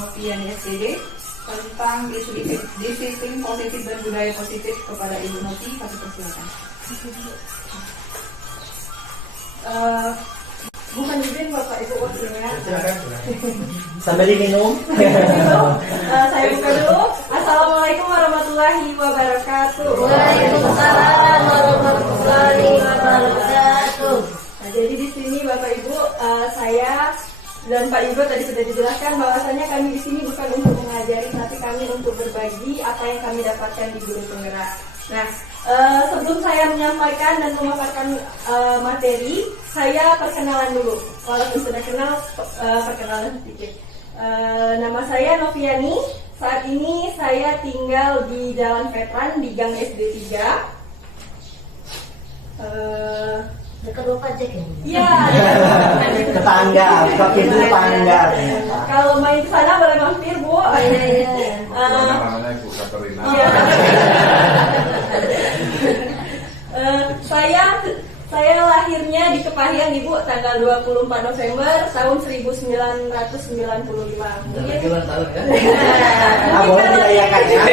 Noviani SPD tentang disiplin positif dan budaya positif kepada Ibu Novi. Kami persilakan. Bukan izin Bapak Ibu waktunya. Sambil diminum. Saya buka dulu. Assalamualaikum warahmatullahi wabarakatuh. Waalaikumsalam warahmatullahi wabarakatuh. Nah, jadi di sini Bapak Ibu, saya dan Pak Yugo tadi sudah dijelaskan bahwasanya kami di sini bukan untuk mengajari, tapi kami untuk berbagi apa yang kami dapatkan di Guru Penggerak. Nah, sebelum saya menyampaikan dan memaparkan materi, saya perkenalan dulu. Walaupun sudah kenal, perkenalan sedikit. Nama saya Noviani. Saat ini saya tinggal di Jalan Veteran di Gang SD 3. Dekat Bapak Jack ya? Iya. Tetangga, buka pintu tetangga. Kalau main ke sana boleh mampir, Bu. Iya. Namanya Bu Katerina. Iya. Saya lahirnya di Kepahyang, Ibu, tanggal 24 November tahun 1995. Mungkin tahun kan? Boleh dirayakan ya.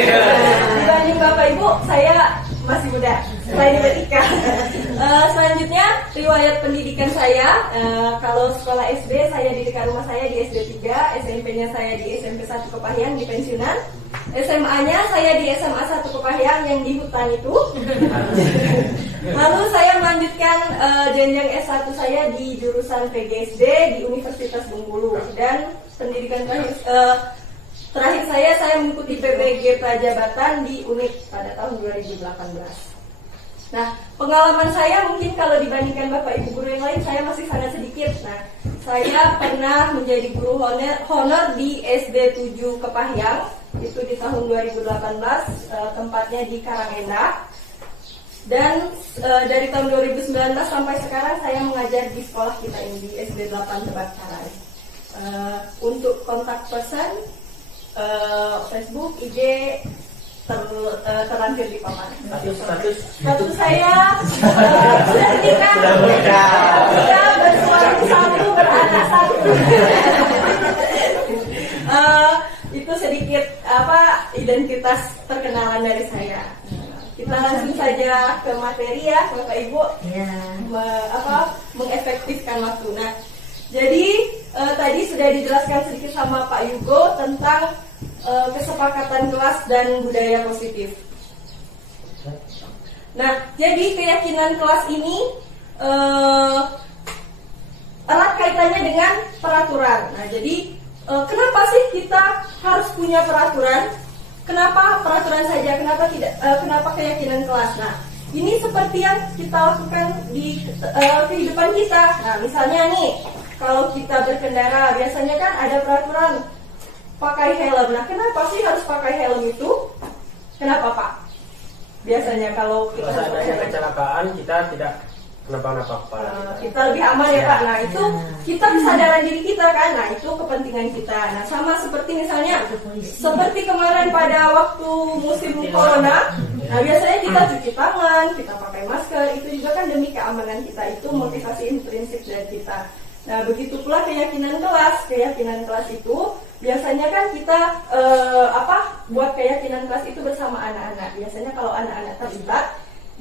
dibanding Bapak Ibu, saya masih muda. Selain menikah. Selanjutnya riwayat pendidikan saya, kalau sekolah SD saya di dekat rumah saya di SD 3, SMP-nya saya di SMP 1 Kepahyang di pensiunan, SMA-nya saya di SMA 1 Kepahyang yang di hutan itu. Lalu saya melanjutkan jenjang S1 saya di jurusan PGSD di Universitas Bengkulu, dan pendidikan terakhir saya mengikuti PBG Prajabatan di UNIP pada tahun 2018. Nah, pengalaman saya mungkin kalau dibandingkan Bapak Ibu guru yang lain, saya masih sangat sedikit. Nah, saya pernah menjadi guru honor di SD 7 Kepahyang, itu di tahun 2018, tempatnya di Karangendah. Dan dari tahun 2019 sampai sekarang saya mengajar di sekolah kita ini di SD 8 Tebak Karai. Untuk kontak person, Facebook, IG, terlampir di papan. Status saya sudah menikah, bersuami satu, beranak satu. Itu sedikit identitas perkenalan dari saya. Kita langsung saja ke materi ya, Bapak Ibu. Ya. Mengefektifkan waktu. Nah, jadi tadi sudah dijelaskan sedikit sama Pak Yugo tentang kesepakatan kelas dan budaya positif. Nah, jadi keyakinan kelas ini erat kaitannya dengan peraturan. Nah, jadi kenapa sih kita harus punya peraturan? Kenapa peraturan saja? Kenapa tidak? Kenapa keyakinan kelas? Nah, ini seperti yang kita lakukan di kehidupan kita. Nah, misalnya nih, kalau kita berkendara, biasanya kan ada peraturan pakai helm. Nah, kenapa sih harus pakai helm itu? Kenapa, Pak? Biasanya kalau kita ada kecelakaan, kita tidak kenapa-napa. Kita lebih aman ya, Pak. Nah, itu kita kesadaran diri kita kan. Nah, itu kepentingan kita. Nah, sama seperti misalnya seperti kemarin pada waktu musim corona. Nah, biasanya kita cuci tangan, kita pakai masker. Itu juga kan demi keamanan kita. Itu motivasi intrinsik dari kita. Nah, begitu pula keyakinan kelas. Keyakinan kelas itu biasanya kan kita buat keyakinan kelas itu bersama anak-anak. Biasanya kalau anak-anak terlibat,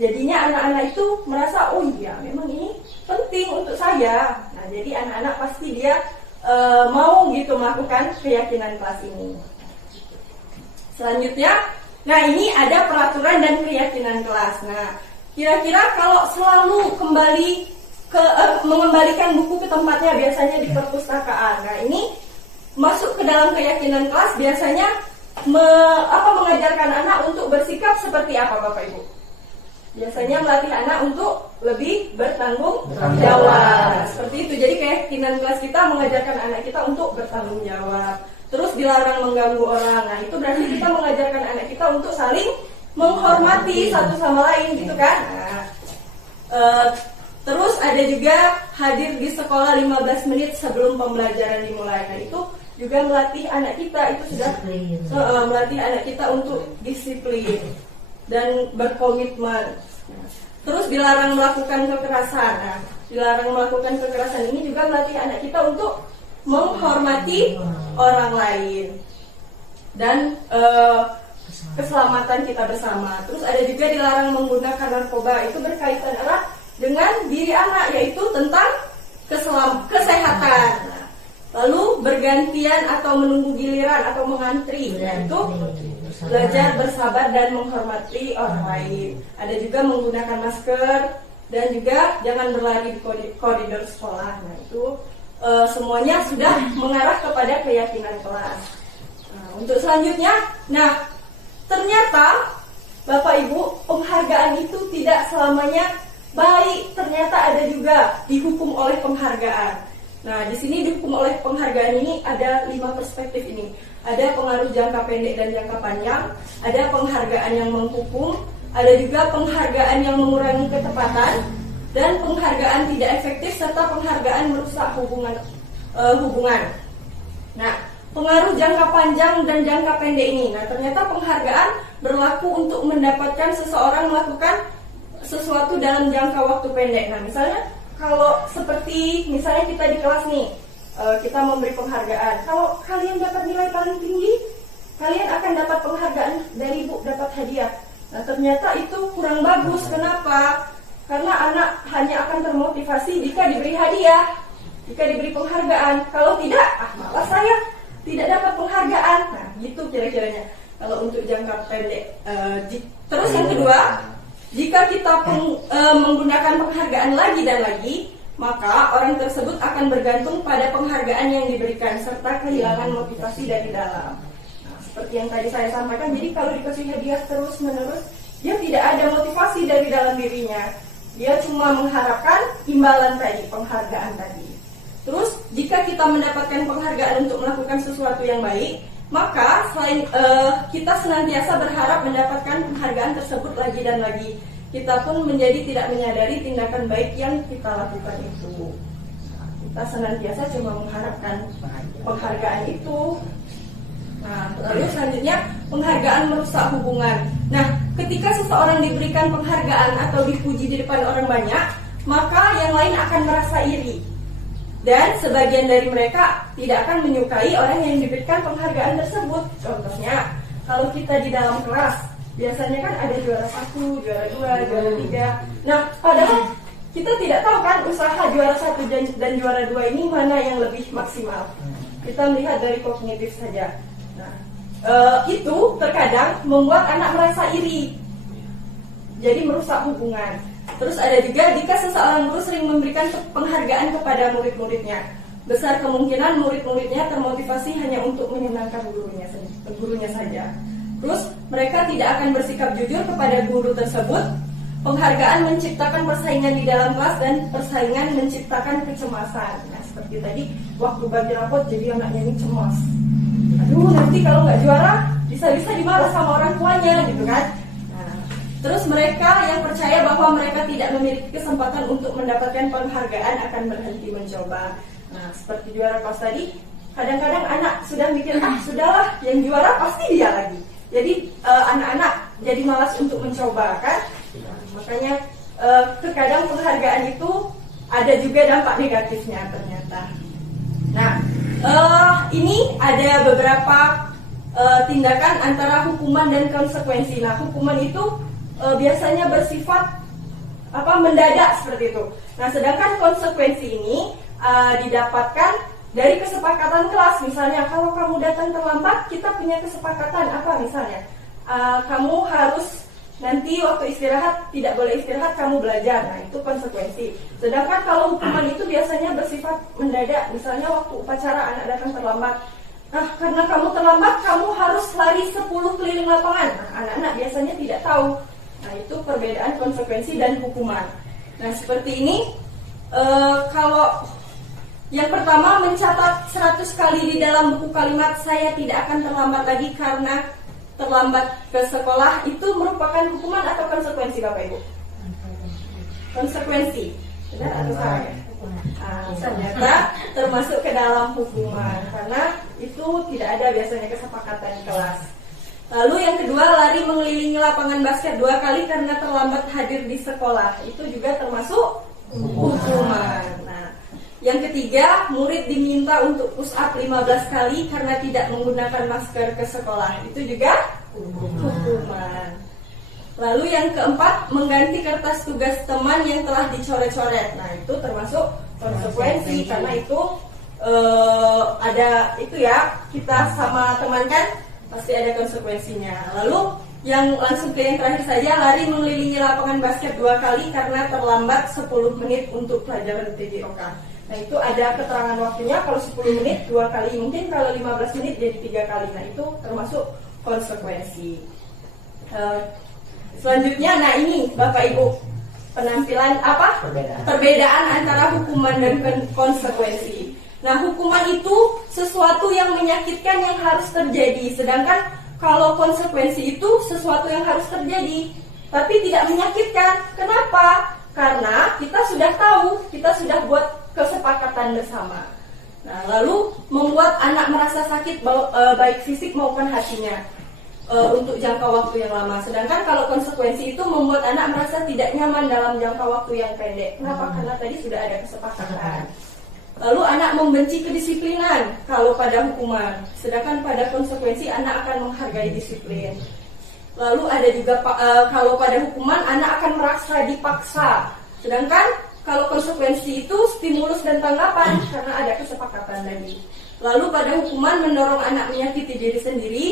jadinya anak-anak itu merasa, oh iya memang ini penting untuk saya. Nah, jadi anak-anak pasti dia mau gitu melakukan keyakinan kelas ini. Selanjutnya, nah ini ada peraturan dan keyakinan kelas. Nah, kira-kira kalau selalu kembali mengembalikan buku ke tempatnya, biasanya di perpustakaan. Nah, ini masuk ke dalam keyakinan kelas, biasanya mengajarkan anak untuk bersikap seperti apa, Bapak Ibu? Biasanya melatih anak untuk lebih bertanggung jawab. Seperti itu. Jadi keyakinan kelas kita mengajarkan anak kita untuk bertanggung jawab. Terus dilarang mengganggu orang. Nah, itu berarti kita mengajarkan anak kita untuk saling menghormati satu sama lain, gitu kan? Nah, terus ada juga hadir di sekolah 15 menit sebelum pembelajaran dimulai. Nah, itu juga melatih anak kita, itu sudah melatih anak kita untuk disiplin dan berkomitmen. Terus dilarang melakukan kekerasan. Nah, dilarang melakukan kekerasan ini juga melatih anak kita untuk menghormati orang lain dan keselamatan kita bersama. Terus ada juga dilarang menggunakan narkoba. Itu berkaitan erat dengan diri anak, yaitu tentang kesehatan. Nah, lalu bergantian atau menunggu giliran atau mengantri, yaitu belajar bersabar dan menghormati orang lain. Ada juga menggunakan masker dan juga jangan berlari di koridor sekolah. Nah, itu semuanya sudah mengarah kepada keyakinan kelas. Nah, untuk selanjutnya, ternyata Bapak Ibu, penghargaan itu tidak selamanya baik. Ternyata ada juga dihukum oleh penghargaan. Nah, di sini dihukum oleh penghargaan ini ada 5 perspektif ini. Ada pengaruh jangka pendek dan jangka panjang, ada penghargaan yang menghukum, ada juga penghargaan yang mengurangi ketepatan, dan penghargaan tidak efektif serta penghargaan merusak hubungan. Nah, pengaruh jangka panjang dan jangka pendek ini. Nah, ternyata penghargaan berlaku untuk mendapatkan seseorang melakukan sesuatu dalam jangka waktu pendek. Nah, misalnya kalau seperti misalnya kita di kelas nih, kita memberi penghargaan. Kalau kalian dapat nilai paling tinggi, kalian akan dapat penghargaan dari ibu, dapat hadiah. Nah, ternyata itu kurang bagus. Kenapa? Karena anak hanya akan termotivasi jika diberi hadiah, jika diberi penghargaan. Kalau tidak, malah saya tidak dapat penghargaan. Nah, gitu kira-kiranya. Kalau untuk jangka pendek. Terus yang kedua, jika kita menggunakan penghargaan lagi dan lagi, maka orang tersebut akan bergantung pada penghargaan yang diberikan serta kehilangan motivasi dari dalam. Nah, seperti yang tadi saya sampaikan, jadi kalau dikasih hadiah terus-menerus, dia tidak ada motivasi dari dalam dirinya. Dia cuma mengharapkan imbalan tadi, penghargaan tadi. Terus, jika kita mendapatkan penghargaan untuk melakukan sesuatu yang baik, maka selain kita senantiasa berharap mendapatkan penghargaan tersebut lagi dan lagi. Kita pun menjadi tidak menyadari tindakan baik yang kita lakukan itu. Kita senantiasa cuma mengharapkan penghargaan itu. Nah, lalu selanjutnya penghargaan merusak hubungan. Nah, ketika seseorang diberikan penghargaan atau dipuji di depan orang banyak, maka yang lain akan merasa iri. Dan sebagian dari mereka tidak akan menyukai orang yang diberikan penghargaan tersebut. Contohnya, kalau kita di dalam kelas, biasanya kan ada juara 1, juara 2, juara 3. Nah, padahal kita tidak tahu kan usaha juara 1 dan juara 2 ini mana yang lebih maksimal. Kita melihat dari kognitif saja. Nah, itu terkadang membuat anak merasa iri. Jadi merusak hubungan. Terus ada juga jika seseorang guru sering memberikan penghargaan kepada murid-muridnya, besar kemungkinan murid-muridnya termotivasi hanya untuk menyenangkan gurunya saja. Terus mereka tidak akan bersikap jujur kepada guru tersebut. Penghargaan menciptakan persaingan di dalam kelas dan persaingan menciptakan kecemasan. Nah, seperti tadi waktu bagi rapot jadi anaknya ini cemas. Aduh, nanti kalau nggak juara bisa-bisa dimarah sama orang tuanya gitu kan. Terus mereka yang percaya bahwa mereka tidak memiliki kesempatan untuk mendapatkan penghargaan akan berhenti mencoba. Nah, seperti juara kelas tadi, kadang-kadang anak sudah mikir, sudahlah, yang juara pasti dia lagi. Jadi anak-anak jadi malas untuk mencoba kan. Nah, makanya terkadang penghargaan itu ada juga dampak negatifnya ternyata. Nah, ini ada beberapa tindakan antara hukuman dan konsekuensi. Nah, hukuman itu biasanya bersifat mendadak seperti itu. Nah, sedangkan konsekuensi ini didapatkan dari kesepakatan kelas. Misalnya, kalau kamu datang terlambat, kita punya kesepakatan apa misalnya? Kamu harus nanti waktu istirahat tidak boleh istirahat, kamu belajar. Nah, itu konsekuensi. Sedangkan kalau hukuman itu biasanya bersifat mendadak. Misalnya waktu upacara anak datang terlambat. Nah, karena kamu terlambat, kamu harus lari 10 keliling lapangan. Nah, anak-anak biasanya tidak tahu. Nah, itu perbedaan konsekuensi dan hukuman. Nah, seperti ini, kalau yang pertama mencatat 100 kali di dalam buku kalimat saya tidak akan terlambat lagi karena terlambat ke sekolah, itu merupakan hukuman atau konsekuensi Bapak Ibu? Konsekuensi, benar atau salah ya? Ternyata termasuk ke dalam hukuman karena itu tidak ada biasanya kesepakatan di kelas. Lalu yang kedua, lari mengelilingi lapangan basket 2 kali karena terlambat hadir di sekolah. Itu juga termasuk hukuman. Nah, Yang ketiga, murid diminta untuk push up 15 kali karena tidak menggunakan masker ke sekolah. Itu juga hukuman. Lalu yang keempat, mengganti kertas tugas teman yang telah dicoret-coret. Nah, itu termasuk konsekuensi karena itu ada itu ya, kita sama teman kan pasti ada konsekuensinya. Lalu yang langsung ke yang terakhir saja, lari mengelilingi lapangan basket 2 kali karena terlambat 10 menit untuk pelajaran TGOK. Nah, itu ada keterangan waktunya, kalau 10 menit 2 kali, mungkin kalau 15 menit jadi 3 kali. Nah, itu termasuk konsekuensi. Selanjutnya, nah ini Bapak Ibu, penampilan apa? Perbedaan antara hukuman dan konsekuensi. Nah, hukuman itu sesuatu yang menyakitkan yang harus terjadi, sedangkan kalau konsekuensi itu sesuatu yang harus terjadi tapi tidak menyakitkan. Kenapa? Karena kita sudah tahu, kita sudah buat kesepakatan bersama. Nah, lalu membuat anak merasa sakit baik fisik maupun hatinya untuk jangka waktu yang lama. Sedangkan kalau konsekuensi itu membuat anak merasa tidak nyaman dalam jangka waktu yang pendek. Kenapa? Karena tadi sudah ada kesepakatan. Lalu anak membenci kedisiplinan kalau pada hukuman. Sedangkan pada konsekuensi anak akan menghargai disiplin. Lalu ada juga kalau pada hukuman anak akan merasa dipaksa. Sedangkan kalau konsekuensi itu stimulus dan tanggapan karena ada kesepakatan tadi. Lalu pada hukuman mendorong anak menyakiti diri sendiri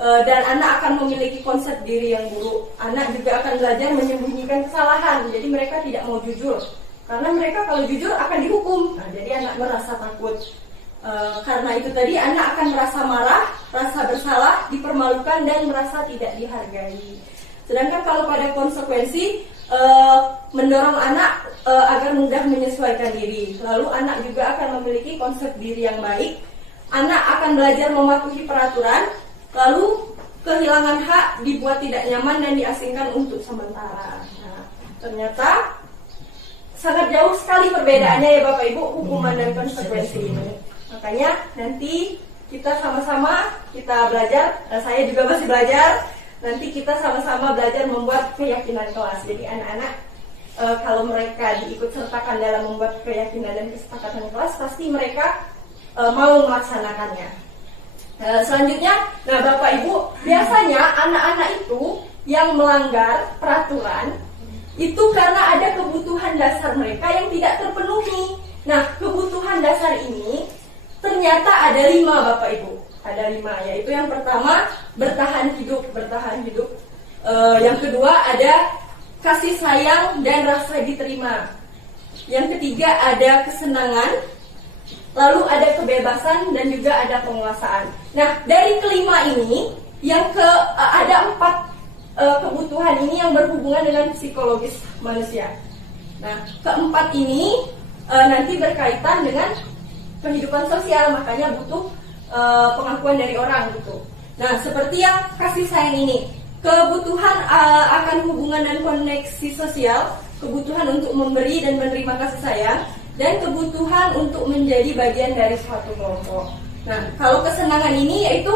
dan anak akan memiliki konsep diri yang buruk. Anak juga akan belajar menyembunyikan kesalahan. Jadi mereka tidak mau jujur. Karena mereka kalau jujur akan dihukum. Nah, jadi anak merasa takut. Karena itu tadi anak akan merasa marah, rasa bersalah, dipermalukan dan merasa tidak dihargai. Sedangkan kalau pada konsekuensi mendorong anak agar mudah menyesuaikan diri. Lalu anak juga akan memiliki konsep diri yang baik. Anak akan belajar mematuhi peraturan. Lalu kehilangan hak dibuat tidak nyaman dan diasingkan untuk sementara. Nah, ternyata sangat jauh sekali perbedaannya ya Bapak Ibu, hukuman dan konsekuensi ini. Makanya nanti kita sama-sama kita belajar, saya juga masih belajar. Nanti kita sama-sama belajar membuat keyakinan kelas. Jadi anak-anak kalau mereka diikut sertakan dalam membuat keyakinan dan kesepakatan kelas, pasti mereka mau melaksanakannya. Selanjutnya, nah Bapak Ibu, biasanya anak-anak itu yang melanggar peraturan itu karena ada kebutuhan dasar mereka yang tidak terpenuhi. Nah, kebutuhan dasar ini ternyata ada 5 Bapak Ibu. Ada 5, yaitu yang pertama bertahan hidup. Yang kedua ada kasih sayang dan rasa diterima. Yang ketiga ada kesenangan. Lalu ada kebebasan dan juga ada penguasaan. Nah, dari kelima ini ada 4 kebutuhan ini yang berhubungan dengan psikologis manusia. Nah, keempat ini nanti berkaitan dengan kehidupan sosial, makanya butuh pengakuan dari orang gitu. Nah, seperti yang kasih sayang ini, kebutuhan akan hubungan dan koneksi sosial, kebutuhan untuk memberi dan menerima kasih sayang, dan kebutuhan untuk menjadi bagian dari suatu kelompok. Nah, kalau kesenangan ini yaitu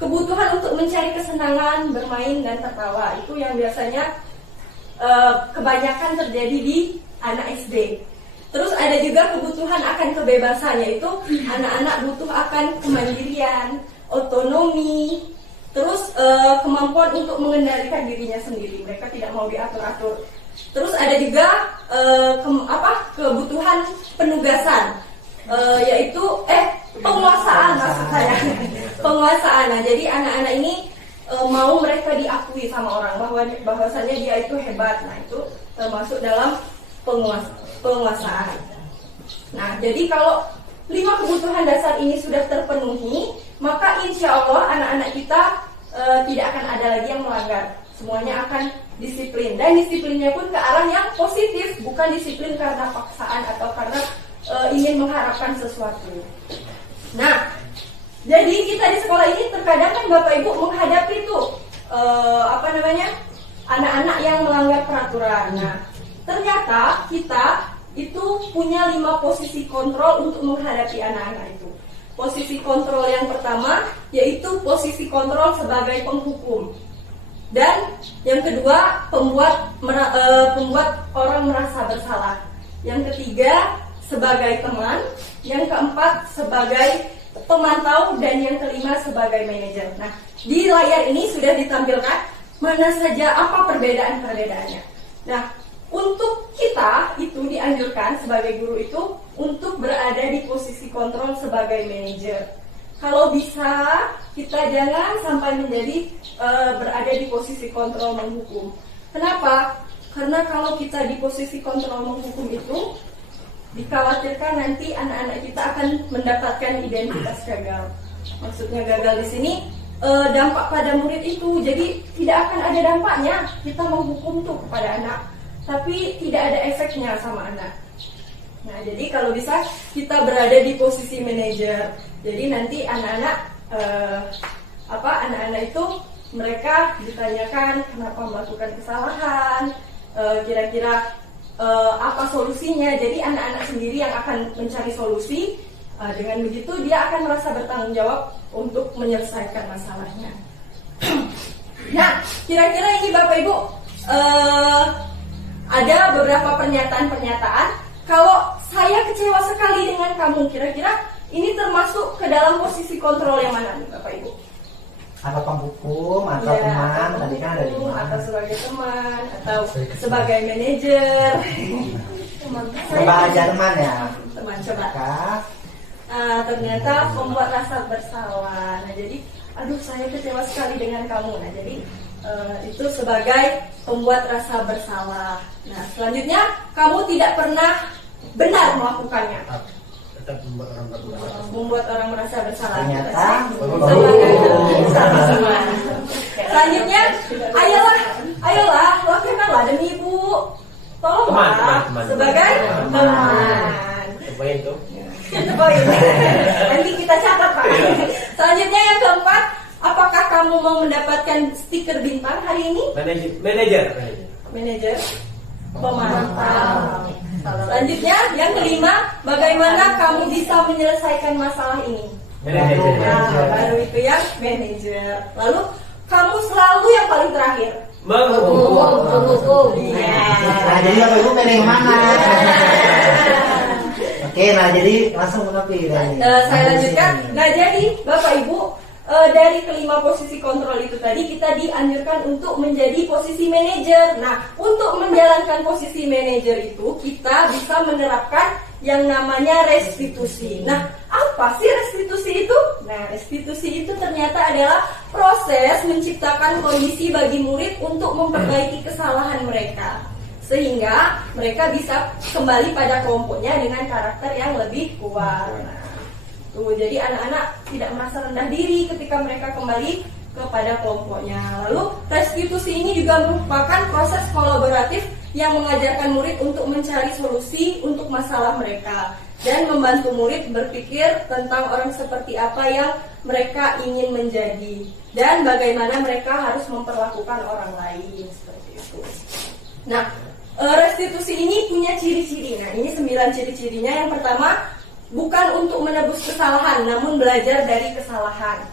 kebutuhan untuk mencari kesenangan, bermain dan tertawa. Itu yang biasanya kebanyakan terjadi di anak SD. Terus ada juga kebutuhan akan kebebasan, yaitu anak-anak butuh akan kemandirian, otonomi, terus kemampuan untuk mengendalikan dirinya sendiri. Mereka tidak mau diatur-atur. Terus ada juga kebutuhan penugasan, yaitu penguasaan maksud saya. Penguasaan. Nah, jadi anak-anak ini mau mereka diakui sama orang bahwasannya dia itu hebat. Nah, itu termasuk dalam penguasaan. Nah, jadi kalau 5 kebutuhan dasar ini sudah terpenuhi, maka insya Allah anak-anak kita tidak akan ada lagi yang melanggar. Semuanya akan disiplin, dan disiplinnya pun ke arah yang positif, bukan disiplin karena paksaan atau karena ingin mengharapkan sesuatu. Nah, jadi kita di sekolah ini terkadang kan Bapak Ibu menghadapi itu anak-anak yang melanggar peraturan. Nah, ternyata kita itu punya 5 posisi kontrol untuk menghadapi anak-anak itu. Posisi kontrol yang pertama yaitu posisi kontrol sebagai penghukum, dan yang kedua pembuat orang merasa bersalah. Yang ketiga sebagai teman, yang keempat sebagai pemantau, dan yang kelima sebagai manajer. Nah, di layar ini sudah ditampilkan mana saja apa perbedaan-perbedaannya. Nah, untuk kita itu dianjurkan sebagai guru itu untuk berada di posisi kontrol sebagai manajer. Kalau bisa, kita jangan sampai menjadi berada di posisi kontrol menghukum. Kenapa? Karena kalau kita di posisi kontrol menghukum itu, dikhawatirkan nanti anak-anak kita akan mendapatkan identitas gagal. Maksudnya gagal di sini dampak pada murid itu, jadi tidak akan ada dampaknya kita menghukum tuh kepada anak, tapi tidak ada efeknya sama anak. Nah, jadi kalau bisa kita berada di posisi manajer. Jadi nanti anak-anak anak-anak itu mereka ditanyakan kenapa melakukan kesalahan, kira-kira apa solusinya. Jadi anak-anak sendiri yang akan mencari solusi. Dengan begitu dia akan merasa bertanggung jawab untuk menyelesaikan masalahnya. Nah, kira-kira ini Bapak Ibu ada beberapa pernyataan-pernyataan. Kalau saya kecewa sekali dengan kamu, kira-kira ini termasuk ke dalam posisi kontrol yang mana nih Bapak Ibu? Atau penghukum, atau Ya, teman, atau tadi kan ada penghukum, lima. atau sebagai teman, atau sebagai manajer. Coba aja teman ya. Teman, coba. Kak, Ternyata membuat rasa bersalah. Nah, jadi aduh saya kecewa sekali dengan kamu. Nah, jadi itu sebagai pembuat rasa bersalah. Nah, selanjutnya kamu tidak pernah benar melakukannya, Tetap membuat orang bersalah. membuat orang merasa bersalah. ternyata Sama-sama. Selanjutnya, ayolah lakukanlah demi ibu. Tolonglah Teman. sebagai teman. Supaya itu Poin. Nanti kita catat Pak. Selanjutnya yang keempat, apakah kamu mau mendapatkan stiker bintang hari ini? manajer. Manajer, pemantau. Selanjutnya yang kelima, bagaimana kamu bisa menyelesaikan masalah ini? Manajer. Nah, baru itu yang manajer. Lalu kamu selalu yang paling terakhir. Menghukum. nah jadi Bapak Ibu pilih yang mana? Oke, nah jadi langsung menepi. Saya lanjutkan. Nah, jadi Bapak Ibu, dari kelima posisi kontrol itu tadi kita dianjurkan untuk menjadi posisi manajer. Nah, untuk menjalankan posisi manajer itu kita bisa menerapkan yang namanya restitusi. Nah, apa sih restitusi itu? Nah, restitusi itu ternyata adalah proses menciptakan kondisi bagi murid untuk memperbaiki kesalahan mereka, sehingga mereka bisa kembali pada kelompoknya dengan karakter yang lebih kuat. Nah, tuh, jadi anak-anak tidak merasa rendah diri ketika mereka kembali kepada kelompoknya. Lalu restitusi ini juga merupakan proses kolaboratif yang mengajarkan murid untuk mencari solusi untuk masalah mereka dan membantu murid berpikir tentang orang seperti apa yang mereka ingin menjadi dan bagaimana mereka harus memperlakukan orang lain, seperti itu. Nah, restitusi ini punya ciri-ciri. Nah, ini 9 ciri-cirinya. Yang pertama, bukan untuk menebus kesalahan, namun belajar dari kesalahan.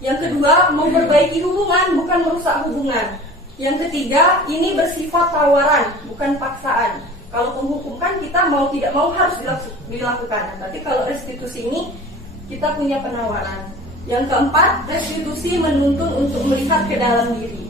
Yang kedua, memperbaiki hubungan, bukan merusak hubungan. Yang ketiga, ini bersifat tawaran, bukan paksaan. Kalau penghukum kan kita mau tidak mau harus dilakukan. Berarti kalau restitusi ini kita punya penawaran. Yang keempat, restitusi menuntun untuk melihat ke dalam diri.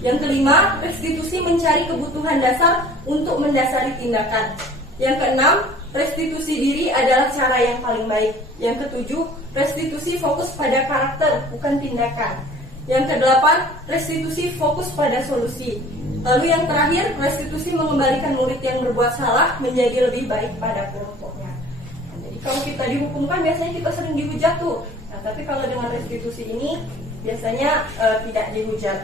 Yang kelima, restitusi mencari kebutuhan dasar untuk mendasari tindakan. Yang keenam, restitusi diri adalah cara yang paling baik. Yang ketujuh, restitusi fokus pada karakter, bukan tindakan. Yang kedelapan, restitusi fokus pada solusi. Lalu yang terakhir, restitusi mengembalikan murid yang berbuat salah menjadi lebih baik pada kelompoknya. Nah, jadi kalau kita dihukumkan biasanya kita sering dihujat tuh. Nah, tapi kalau dengan restitusi ini biasanya tidak dihujat.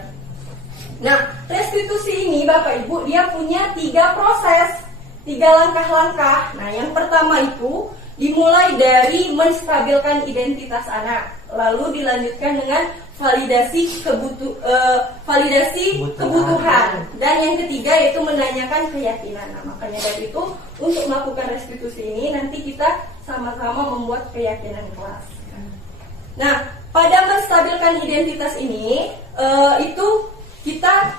Nah, restitusi ini Bapak Ibu dia punya 3 proses, 3 langkah-langkah. Nah, yang pertama itu dimulai dari menstabilkan identitas anak, lalu dilanjutkan dengan validasi kebutuhan, dan yang ketiga yaitu menanyakan keyakinan. Nah, makanya dari itu untuk melakukan restitusi ini nanti kita sama-sama membuat keyakinan kelas. Nah, pada menstabilkan identitas ini itu kita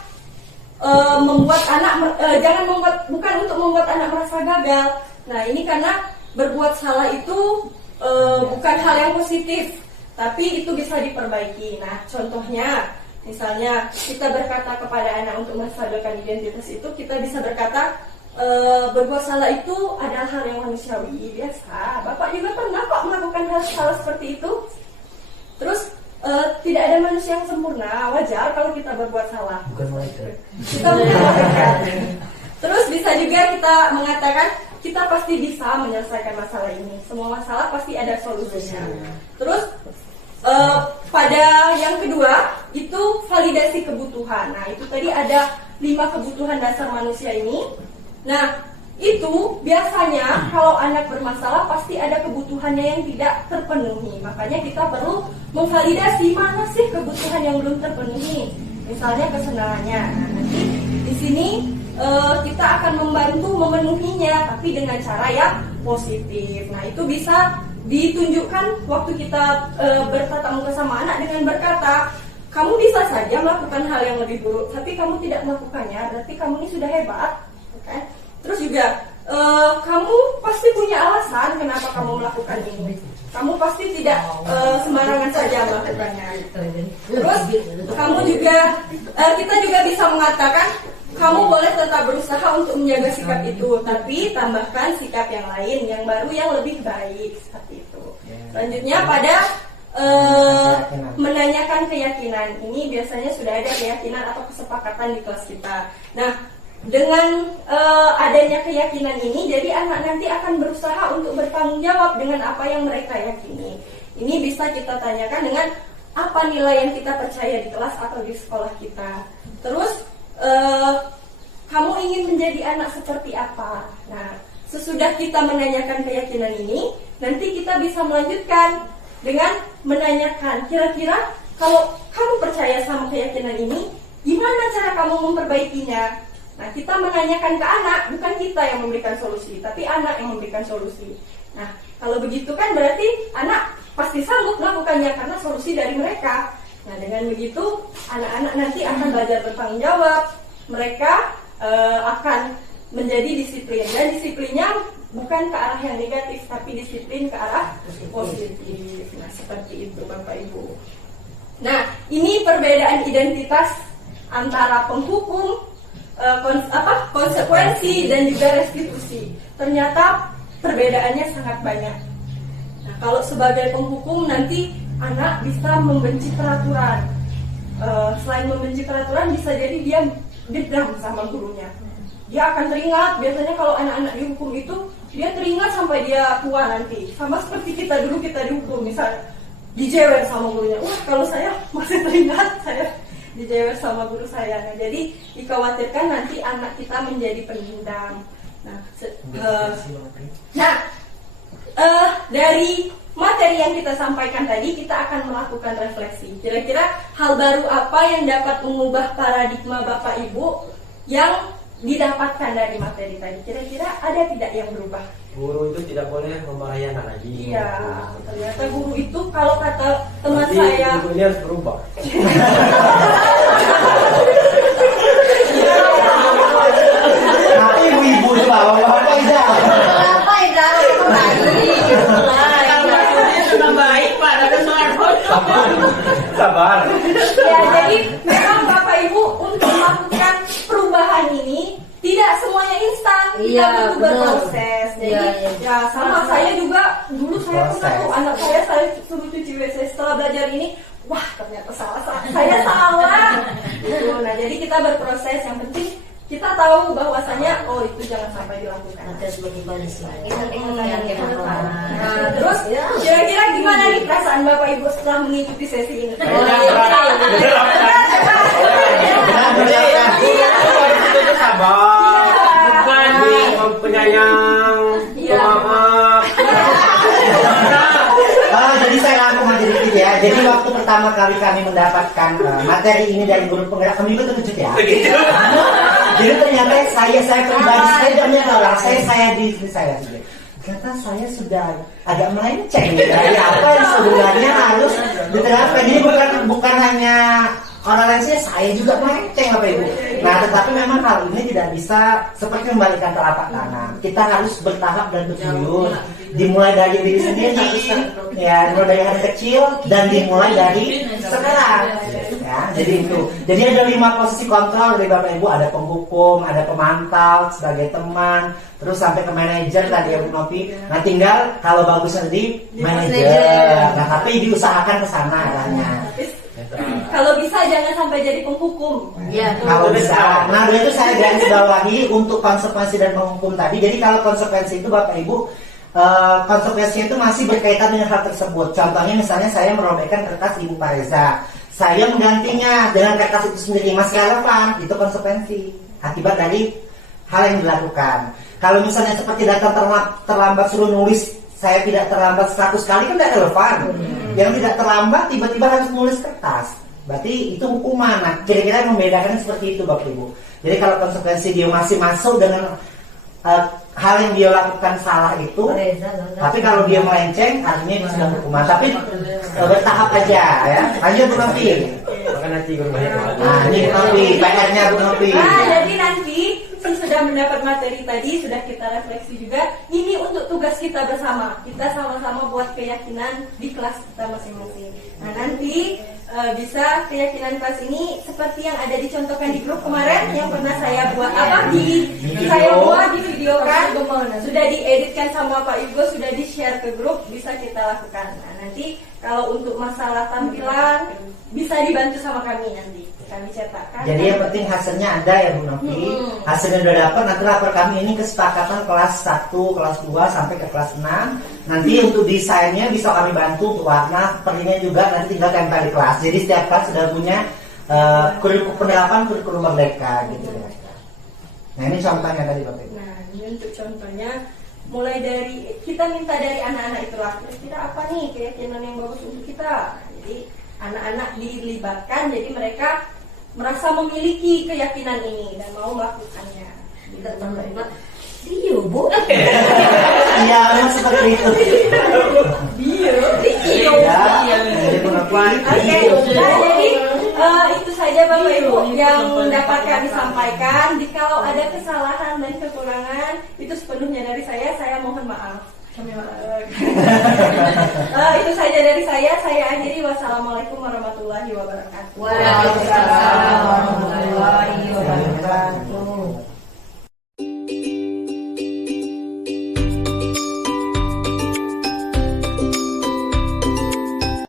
membuat anak bukan untuk membuat anak merasa gagal. Nah, ini karena berbuat salah itu bukan hal yang positif, tapi itu bisa diperbaiki. Nah, contohnya, misalnya kita berkata kepada anak untuk menstabilkan identitas itu, kita bisa berkata, berbuat salah itu adalah hal yang manusiawi, biasa. Bapak juga pernah kok melakukan hal salah seperti itu. Terus, tidak ada manusia yang sempurna, wajar kalau kita berbuat salah. Bukan malaikat. Kita bukan malaikat. Terus bisa juga kita mengatakan, kita pasti bisa menyelesaikan masalah ini. Semua masalah pasti ada solusinya. Terus pada yang kedua itu validasi kebutuhan. Nah, itu tadi ada 5 kebutuhan dasar manusia ini. Nah, itu biasanya kalau anak bermasalah pasti ada kebutuhannya yang tidak terpenuhi. Makanya kita perlu memvalidasi mana sih kebutuhan yang belum terpenuhi. Misalnya kesenangannya. Nah, nanti di sini kita akan membantu memenuhinya, tapi dengan cara yang positif. Nah, itu bisa ditunjukkan waktu kita bertatap muka sama anak dengan berkata, kamu bisa saja melakukan hal yang lebih buruk, tapi kamu tidak melakukannya, berarti kamu ini sudah hebat, kan? Terus juga kamu pasti punya alasan kenapa kamu melakukan ini. Kamu pasti tidak sembarangan saja melakukannya. Terus kamu juga, kita juga bisa mengatakan, kamu boleh tetap berusaha untuk menjaga sikap itu, tapi tambahkan sikap yang lain, yang baru, yang lebih baik, seperti itu. Selanjutnya pada menanyakan keyakinan. Ini biasanya sudah ada keyakinan atau kesepakatan di kelas kita. Nah, dengan adanya keyakinan ini, jadi anak nanti akan berusaha untuk bertanggung jawab dengan apa yang mereka yakini. Ini bisa kita tanyakan dengan apa nilai yang kita percaya di kelas atau di sekolah kita. Terus kamu ingin menjadi anak seperti apa? Nah, sesudah kita menanyakan keyakinan ini, nanti kita bisa melanjutkan dengan menanyakan, kira-kira kalau kamu percaya sama keyakinan ini, gimana cara kamu memperbaikinya? Nah, kita menanyakan ke anak, bukan kita yang memberikan solusi, tapi anak yang memberikan solusi. Nah, kalau begitu kan berarti anak pasti sanggup melakukannya karena solusi dari mereka. Nah, dengan begitu anak-anak nanti akan belajar bertanggung jawab. Mereka akan menjadi disiplin, dan disiplinnya bukan ke arah yang negatif, tapi disiplin ke arah positif. Nah, seperti itu Bapak Ibu. Nah, ini perbedaan identitas antara penghukum, konsekuensi dan juga restitusi. Ternyata perbedaannya sangat banyak. Nah, kalau sebagai penghukum nanti anak bisa membenci peraturan. Selain membenci peraturan, bisa jadi dia dendam sama gurunya. Dia akan teringat. Biasanya kalau anak-anak dihukum itu, dia teringat sampai dia tua nanti. Sama seperti kita dulu, kita dihukum, misalnya dijewer sama gurunya. Wah, kalau saya masih teringat, saya dijewer sama guru saya. Nah, jadi dikhawatirkan nanti anak kita menjadi pendendam. Dari materi yang kita sampaikan tadi, kita akan melakukan refleksi. Kira-kira hal baru apa yang dapat mengubah paradigma Bapak Ibu yang didapatkan dari materi tadi? Kira-kira ada tidak yang berubah? Guru itu tidak boleh memarahi anak lagi. Iya, ternyata guru itu kalau kata teman Berarti saya, guru ini harus berubah. Tapi ibu-ibu coba, bapak tidak. Apa yang dalam kembali? Sudah baik Pak, ada smartphone. Sabar. ya jadi memang Bapak Ibu untuk melakukan perubahan ini tidak semuanya instan, kita Iya, butuh benar. berproses. Jadi Iya. ya sama saya juga dulu saya pernah tuh anak saya suruh cuci WC, setelah belajar ini, wah ternyata saya salah. Gitu. Nah, jadi kita berproses, yang penting kita tahu bahwasanya oh itu jangan sampai dilakukan. Nanti sebagai balisnya. Nah, terus kira-kira gimana nih perasaan Bapak Ibu setelah mengikuti sesi ini? Sabar. Bukan Penyayang. Iya. Maaf. Jadi saya langsung aja dikit ya. Jadi waktu pertama kali kami mendapatkan materi ini dari guru penggerak, kami juga terkejut ya. Jadi ternyata saya pribadi, saya ternyata lah, saya di saya juga. Ternyata saya sudah agak melenceng dari apa yang sebenarnya harus diterapkan. Jadi bukan hanya orang lain saja, saya juga melenceng Bapak Ibu. Nah, tetapi memang hal ini tidak bisa seperti membalikan telapak tangan. Kita harus bertahap dan berguyur. dimulai dari diri sendiri, ya dimulai dari hal kecil dan dimulai dari sekarang. Ya, jadi itu. Jadi ada 5 posisi kontrol dari Bapak Ibu, ada penghukum, ada pemantau sebagai teman, terus sampai ke manajer tadi ya Bu Novi. Nah tinggal kalau bagusnya di manajer. Nah tapi diusahakan ke sana arahnya. Kalau bisa jangan sampai jadi penghukum. Iya. Kalau bisa. Nah itu saya garis bawahi untuk konsekuensi dan menghukum tadi. Jadi kalau konsekuensi itu Bapak Ibu, konsekuensinya itu masih berkaitan dengan hal tersebut. Contohnya misalnya saya merobekkan kertas Ibu Pareza, saya menggantinya dengan kertas itu sendiri, masih relevan, itu konsekuensi akibat dari hal yang dilakukan. Kalau misalnya seperti datang terlambat suruh nulis, saya tidak terlambat 100 kali kan tidak relevan. Yang tidak terlambat tiba-tiba harus nulis kertas, berarti itu hukuman. Nah kira-kira yang membedakan seperti itu Bapak Ibu. Jadi kalau konsekuensi dia masih masuk dengan hal yang dia lakukan salah itu, tapi kalau dia melenceng artinya itu sudah hukuman. Tapi bertahap aja ya. Lanjut Bu Novi. Maka nanti guru banyak. Nah ini Bu Novi, PR-nya Bu Novi. Nah, jadi nanti sudah mendapat materi tadi, sudah kita refleksi juga. Ini untuk tugas kita bersama. Kita sama-sama buat keyakinan di kelas kita masing-masing. Nah nanti bisa keyakinan kelas ini seperti yang ada dicontohkan di grup kemarin yang pernah saya buat saya buat di video kan, sudah dieditkan sama Pak Igo, sudah di share ke grup, bisa kita lakukan. Nah nanti kalau untuk masalah tampilan bisa dibantu sama kami nanti. Kami cetakkan. Jadi yang penting hasilnya ada ya Bu Novi. Hasilnya udah dapat, nanti lapor kami ini kesepakatan kelas 1, kelas 2 sampai ke kelas 6. Nanti untuk desainnya bisa kami bantu, untuk warna sepertinya juga nanti tinggal tempel di kelas. Jadi setiap kelas sudah punya penerapan kurikulum merdeka gitu ya. Nah ini contohnya tadi Bapak Ibu. Nah ini untuk contohnya, mulai dari kita minta dari anak-anak itulah kira-kira apa nih keyakinan yang bagus untuk kita. Jadi anak-anak dilibatkan, jadi mereka merasa memiliki keyakinan ini dan mau melakukannya. Tidak terlambat. Iya Bu. Iya memang seperti itu. Bio. Ya, jadi Bu Novi. Oke, nah jadi itu saja Bapak Ibu yang dapat kami sampaikan. Jikalau ada kesalahan dan kekurangan, itu sepenuhnya dari saya mohon maaf. Itu saja dari saya akhiri. Wassalamualaikum warahmatullahi wabarakatuh. Waalaikumsalam.